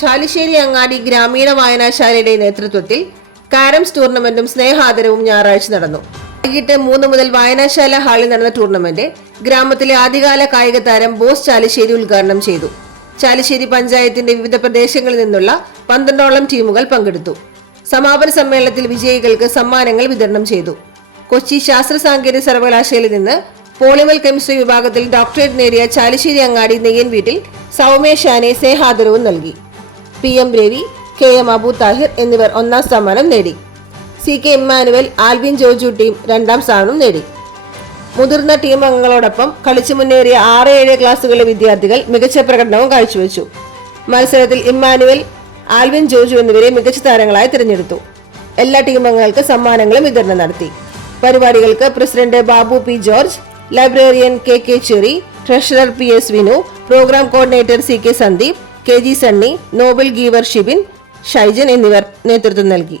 ചാലിശ്ശേരി അങ്ങാടി ഗ്രാമീണ വായനാശാലയുടെ നേതൃത്വത്തിൽ കാരംസ് ടൂർണമെന്റും സ്നേഹാദരവും ഞായറാഴ്ച നടന്നു. വൈകിട്ട് മൂന്ന് മുതൽ വായനാശാല ഹാളിൽ നടന്ന ടൂർണമെന്റ് ഗ്രാമത്തിലെ ആദ്യകാല കായിക താരം ബോസ് ചാലിശ്ശേരി ഉദ്ഘാടനം ചെയ്തു. ചാലിശ്ശേരി പഞ്ചായത്തിന്റെ വിവിധ പ്രദേശങ്ങളിൽ നിന്നുള്ള പന്ത്രണ്ടോളം ടീമുകൾ പങ്കെടുത്തു. സമാപന സമ്മേളനത്തിൽ വിജയികൾക്ക് സമ്മാനങ്ങൾ വിതരണം ചെയ്തു. കൊച്ചി ശാസ്ത്ര സാങ്കേതിക സർവകലാശാലയിൽ നിന്ന് പോളിമൽ കെമിസ്ട്രി വിഭാഗത്തിൽ ഡോക്ടറേറ്റ് നേടിയ ചാലിശ്ശേരി അങ്ങാടി നെയ്യൻ വീട്ടിൽ സൗമ്യ ഷാനെ സ്നേഹാദരവും നൽകി. P M Ravi K M Abu Thahir എന്നിവർ ഒന്നാം സ്ഥാനം നേടി. C K Immanuel Alvin Joju team രണ്ടാം സ്ഥാനം നേടി. മുതിർന്ന ടീം അംഗങ്ങളോടൊപ്പം കളിച്ചു മുന്നേറിയ ആറ് ഏഴ് ക്ലാസ്സുകളിലെ വിദ്യാർത്ഥികൾ മികച്ച പ്രകടനവും കാഴ്ചവെച്ചു. മത്സരത്തിൽ ഇമ്മാനുവൽ ആൽവിൻ ജോജു എന്നിവരെ മികച്ച താരങ്ങളായി തിരഞ്ഞെടുത്തു. എല്ലാ ടീം അംഗങ്ങൾക്ക് സമ്മാനങ്ങളും വിതരണം നടത്തി. പരിപാടികൾക്ക് president Babu P George librarian K K Cherry treasurer P S Vinu programme coordinator C K Sandeep K G Sunny Nobel Geevar Shibin Shaijan എന്നിവർ നേതൃത്വം നൽകി.